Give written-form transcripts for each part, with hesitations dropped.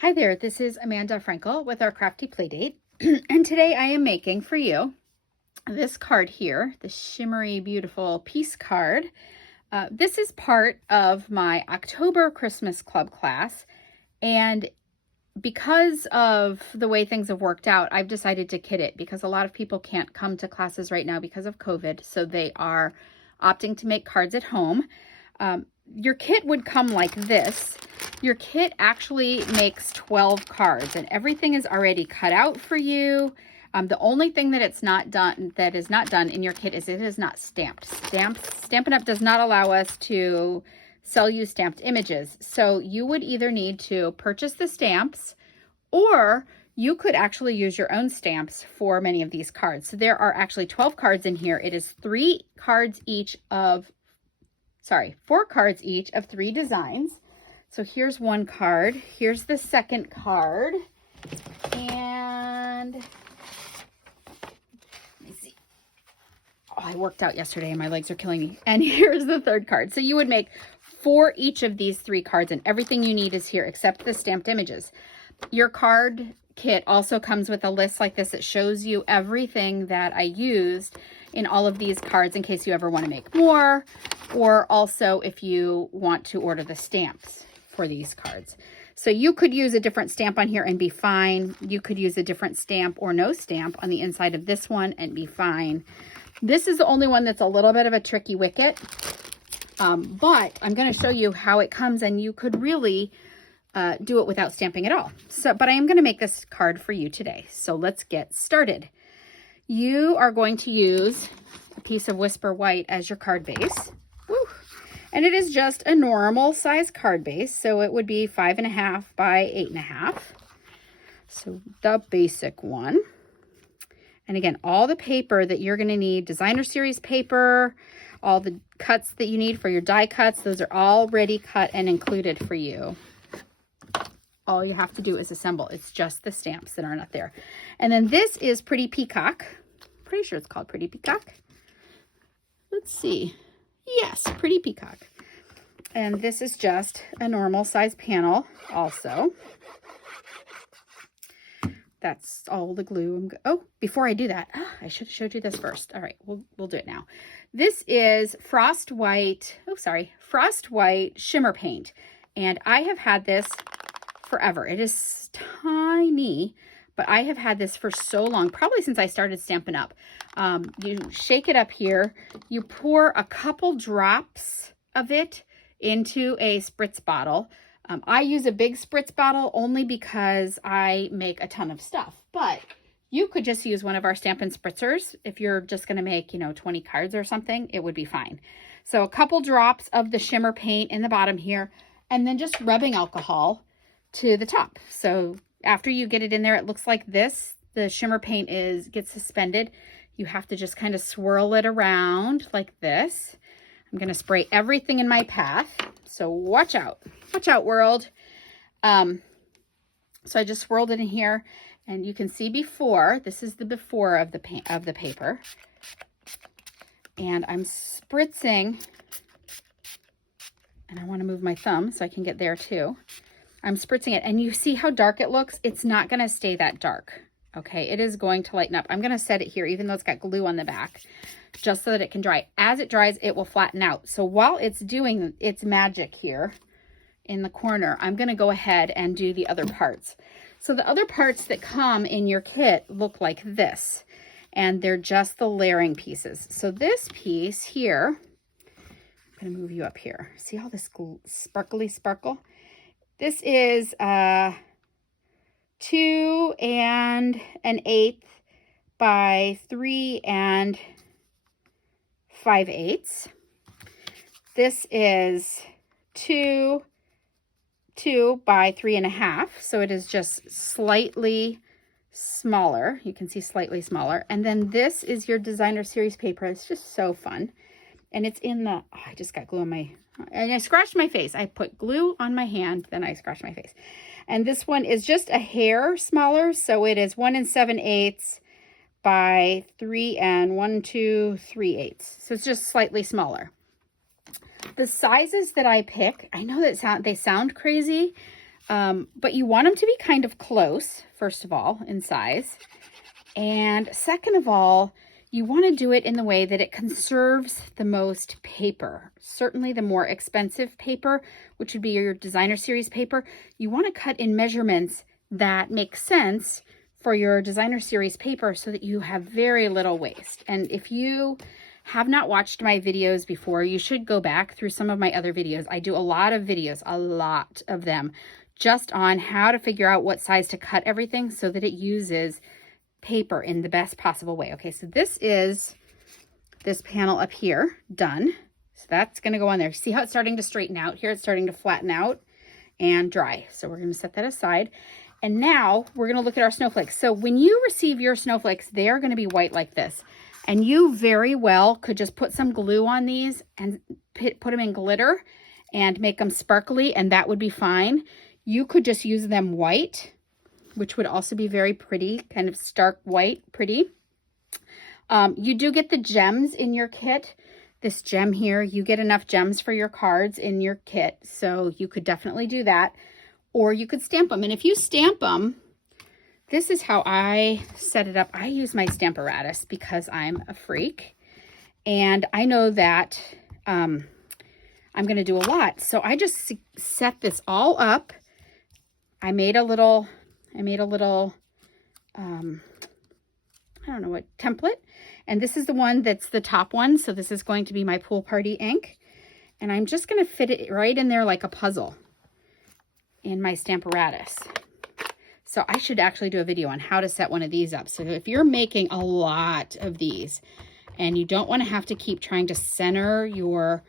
Hi there, this is Amanda Frankel with our Crafty Playdate, and today I am making for you this card here, the shimmery, beautiful peace card. This is part of my October Christmas Club class, and because of the way things have worked out, I've decided to kit it because a lot of people can't come to classes right now because of COVID, so they are opting to make cards at home. Your kit would come like this. Your kit actually makes 12 cards and everything is already cut out for you. The only thing that is not done in your kit is it is not stamped. Stampin' Up! Does not allow us to sell you stamped images. So you would either need to purchase the stamps, or you could actually use your own stamps for many of these cards. So there are actually 12 cards in here. It is 4 cards each of 3 designs. So here's one card. Here's the second card. And let me see. Oh, I worked out yesterday and my legs are killing me. And here's the third card. So you would make 4 each of these 3 cards, and everything you need is here except the stamped images. Your card kit also comes with a list like this that shows you everything that I used in all of these cards in case you ever want to make more, or also if you want to order the stamps for these cards. So you could use a different stamp on here and be fine. You could use a different stamp or no stamp on the inside of this one and be fine. This is the only one that's a little bit of a tricky wicket, but I'm going to show you how it comes, and you could really do it without stamping at all. But I am going to make this card for you today. So let's get started. You are going to use a piece of Whisper White as your card base. Woo. And it is just a normal size card base. So it would be 5.5 by 8.5. So the basic one. And again, all the paper that you're going to need, designer series paper, all the cuts that you need for your die cuts, those are already cut and included for you. All you have to do is assemble. It's just the stamps that are not there. And then this is Pretty Peacock. Pretty sure it's called Pretty Peacock. Let's see. Yes, Pretty Peacock. And this is just a normal size panel also. That's all the glue. Oh, before I do that, I should have showed you this first. All right, we'll do it now. This is Frost White Shimmer Paint. And I have had this forever. It is tiny, but I have had this for so long, probably since I started Stampin' Up. You shake it up here. You pour a couple drops of it into a spritz bottle. I use a big spritz bottle only because I make a ton of stuff, but you could just use one of our Stampin' Spritzers. If you're just going to make, 20 cards or something, it would be fine. So a couple drops of the shimmer paint in the bottom here, and then just rubbing alcohol to the top. So after you get it in there, it looks like this. The shimmer paint gets suspended. You have to just kind of swirl it around like this. I'm going to spray everything in my path. So watch out. Watch out, world. So I just swirled it in here, and you can see before. This is the before of the paint of the paper. And I'm spritzing, and I want to move my thumb so I can get there too. I'm spritzing it, and you see how dark it looks? It's not going to stay that dark. Okay, it is going to lighten up. I'm going to set it here, even though it's got glue on the back, just so that it can dry. As it dries, it will flatten out. So while it's doing its magic here in the corner, I'm going to go ahead and do the other parts. So the other parts that come in your kit look like this, and they're just the layering pieces. So this piece here, I'm going to move you up here. See all this sparkly sparkle? This is 2 1/8 by 3 5/8. This is 2 by 3.5. So it is just slightly smaller. You can see slightly smaller. And then this is your designer series paper. It's just so fun. And it's in the, I just got glue on my, and I scratched my face. I put glue on my hand, then I scratched my face. And this one is just a hair smaller. So it is 1 7/8 by 3 1/2 So it's just slightly smaller. The sizes that I pick, I know that they sound crazy, But you want them to be kind of close, first of all, in size. And second of all, you want to do it in the way that it conserves the most paper. Certainly the more expensive paper, which would be your designer series paper, you want to cut in measurements that make sense for your designer series paper so that you have very little waste. And if you have not watched my videos before, you should go back through some of my other videos. I do a lot of videos, a lot of them, just on how to figure out what size to cut everything so that it uses paper in the best possible way. Okay, so this is this panel up here done. So that's going to go on there. See how it's starting to straighten out? Here it's starting to flatten out and dry. So we're going to set that aside. And now we're going to look at our snowflakes. So when you receive your snowflakes, they are going to be white like this. And you very well could just put some glue on these and put them in glitter and make them sparkly, and that would be fine. You could just use them white, which would also be very pretty, kind of stark white, pretty. You do get the gems in your kit. This gem here, you get enough gems for your cards in your kit, so you could definitely do that. Or you could stamp them, and if you stamp them, this is how I set it up. I use my Stamparatus because I'm a freak, and I know that I'm going to do a lot. So I just set this all up. I made a little, I don't know what, template. And this is the one that's the top one. So this is going to be my pool party ink. And I'm just going to fit it right in there like a puzzle in my Stamparatus. So I should actually do a video on how to set one of these up. So if you're making a lot of these and you don't want to have to keep trying to center your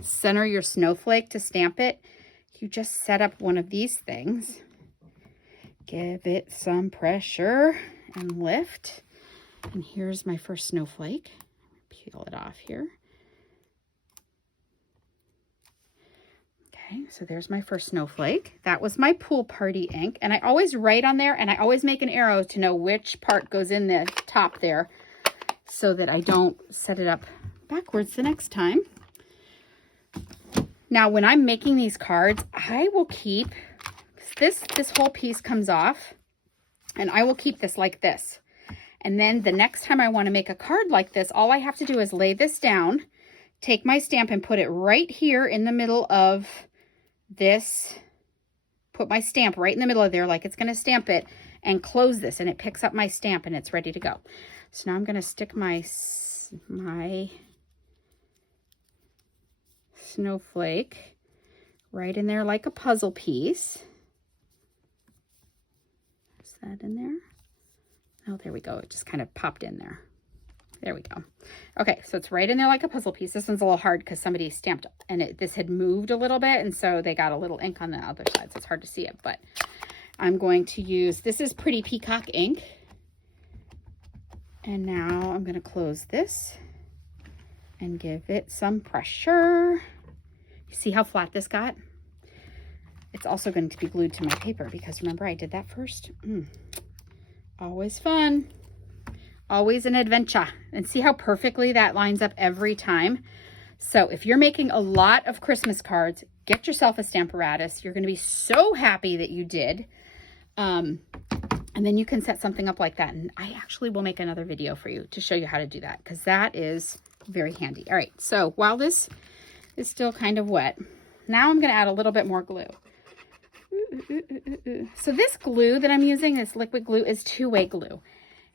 snowflake to stamp it, you just set up one of these things, give it some pressure and lift. And here's my first snowflake. Peel it off here. Okay, so there's my first snowflake. That was my pool party ink. And I always write on there, and I always make an arrow to know which part goes in the top there so that I don't set it up backwards the next time. Now, when I'm making these cards, I will keep this whole piece comes off, and I will keep this like this. And then the next time I want to make a card like this, all I have to do is lay this down, take my stamp and put it right here in the middle of this, put my stamp right in the middle of there like it's going to stamp it, and close this, and it picks up my stamp and it's ready to go. So now I'm going to stick my snowflake right in there like a puzzle piece. Is that in there? Oh, there we go. It just kind of popped in there. There we go. Okay, so it's right in there like a puzzle piece. This one's a little hard because somebody stamped and this had moved a little bit, and so they got a little ink on the other side, so it's hard to see it. But I'm going to use, this is Pretty Peacock ink. And now I'm going to close this and give it some pressure. You see how flat this got? It's also going to be glued to my paper because remember I did that first. Always fun. Always an adventure. And see how perfectly that lines up every time? So if you're making a lot of Christmas cards, get yourself a Stamparatus. You're going to be so happy that you did. And then you can set something up like that. And I actually will make another video for you to show you how to do that because that is very handy. All right, so while this is still kind of wet, now I'm going to add a little bit more glue. So this glue that I'm using, this liquid glue, is two-way glue.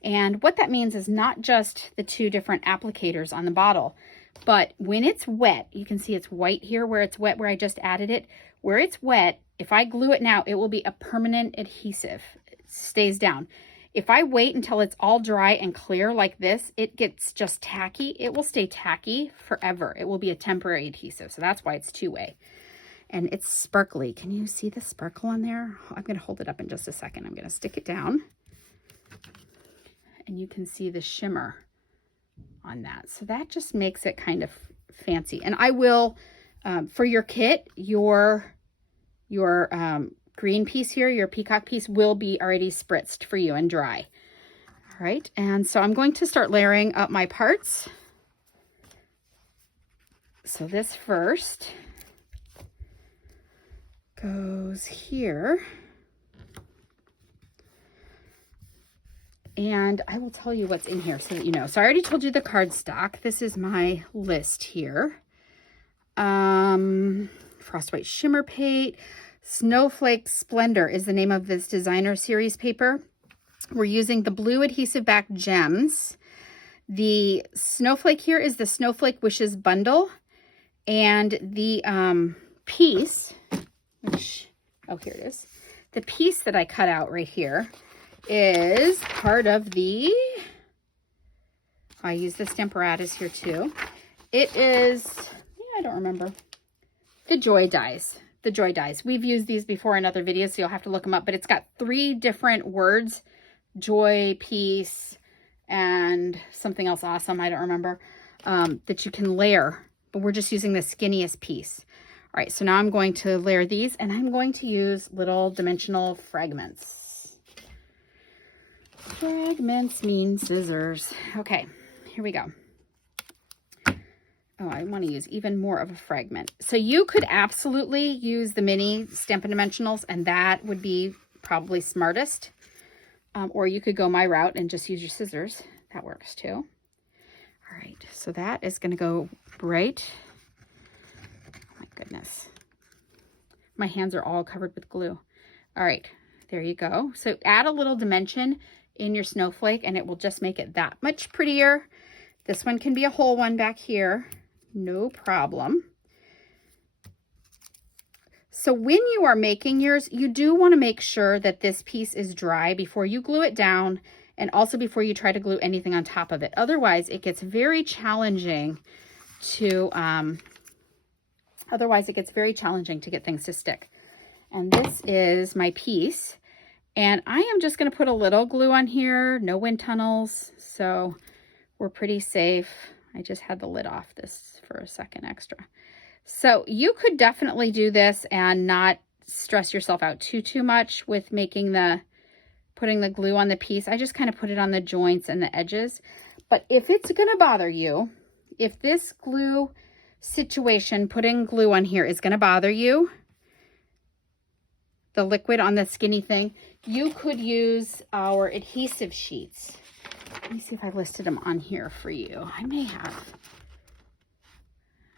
And what that means is not just the two different applicators on the bottle, but when it's wet, you can see it's white here where it's wet, where I just added it. Where it's wet, if I glue it now, it will be a permanent adhesive. It stays down. If I wait until it's all dry and clear like this, it gets just tacky. It will stay tacky forever. It will be a temporary adhesive. So that's why it's two-way. And it's sparkly. Can you see the sparkle on there? I'm going to hold it up in just a second. I'm going to stick it down. And you can see the shimmer on that. So that just makes it kind of fancy. And I will, for your kit, your green piece here, your peacock piece, will be already spritzed for you and dry. All right. And so I'm going to start layering up my parts. So this first goes here. And I will tell you what's in here so that you know. So I already told you the card stock. This is my list here. Frostbite Shimmer Paint. Snowflake Splendor is the name of this designer series paper. We're using the blue adhesive back gems. The snowflake here is the Snowflake Wishes bundle. And the piece, which, oh, here it is. The piece that I cut out right here is part of the, I use the Stamparatus here too. It is, yeah, I don't remember. The Joy Dies. The Joy Dies. We've used these before in other videos, so you'll have to look them up, but it's got 3 different words, joy, peace, and something else awesome, I don't remember, that you can layer, but we're just using the skinniest piece. All right, so now I'm going to layer these, and I'm going to use little dimensional fragments. Fragments mean scissors. Okay, here we go. Oh, I want to use even more of a fragment. So you could absolutely use the mini Stampin' Dimensionals, and that would be probably smartest. Or you could go my route and just use your scissors. That works too. All right, so that is going to go right. Oh my goodness. My hands are all covered with glue. All right, there you go. So add a little dimension in your snowflake and it will just make it that much prettier. This one can be a whole one back here. No problem. So when you are making yours, you do want to make sure that this piece is dry before you glue it down and also before you try to glue anything on top of it. Otherwise, it gets very challenging to get things to stick. And this is my piece. And I am just going to put a little glue on here, no wind tunnels, so we're pretty safe. I just had the lid off this for a second extra. So you could definitely do this and not stress yourself out too much with putting the glue on the piece. I just kind of put it on the joints and the edges. But if it's going to bother you, if this glue situation, putting glue on here is going to bother you, the liquid on the skinny thing, you could use our adhesive sheets. Let me see if I listed them on here for you. I may have.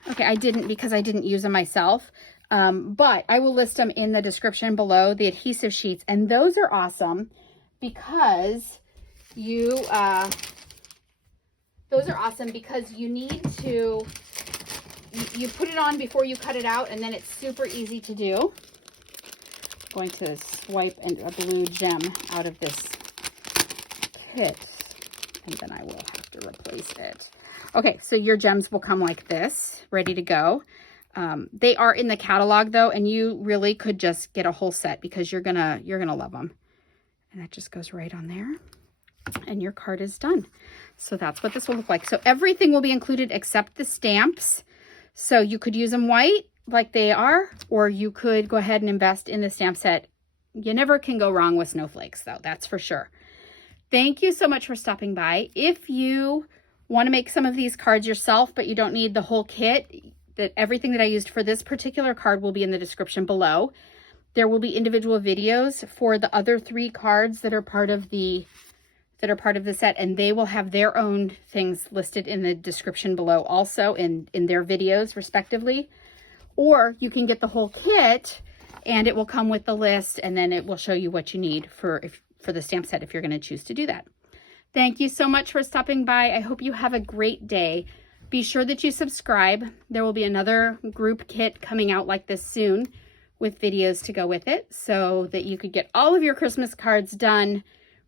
Okay, I didn't because I didn't use them myself, but I will list them in the description below, the adhesive sheets, and those are awesome because you need to, you put it on before you cut it out, and then it's super easy to do. I'm going to swipe a blue gem out of this kit, and then I will have to replace it. Okay, so your gems will come like this, ready to go. They are in the catalog though, and you really could just get a whole set because you're gonna love them. And that just goes right on there, and your card is done. So that's what this will look like. So everything will be included except the stamps. So you could use them white like they are, or you could go ahead and invest in the stamp set. You never can go wrong with snowflakes though, that's for sure. Thank you so much for stopping by. If you want to make some of these cards yourself, but you don't need the whole kit, everything that I used for this particular card will be in the description below. There will be individual videos for the other 3 cards that are part of the set, and they will have their own things listed in the description below also in their videos respectively. Or you can get the whole kit and it will come with the list, and then it will show you what you need for the stamp set if you're going to choose to do that. Thank you so much for stopping by. I hope you have a great day. Be sure that you subscribe. There will be another group kit coming out like this soon with videos to go with it so that you could get all of your Christmas cards done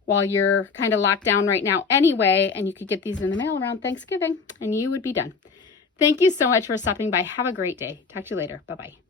while you're kind of locked down right now anyway, and you could get these in the mail around Thanksgiving and you would be done. Thank you so much for stopping by. Have a great day. Talk to you later. Bye-bye.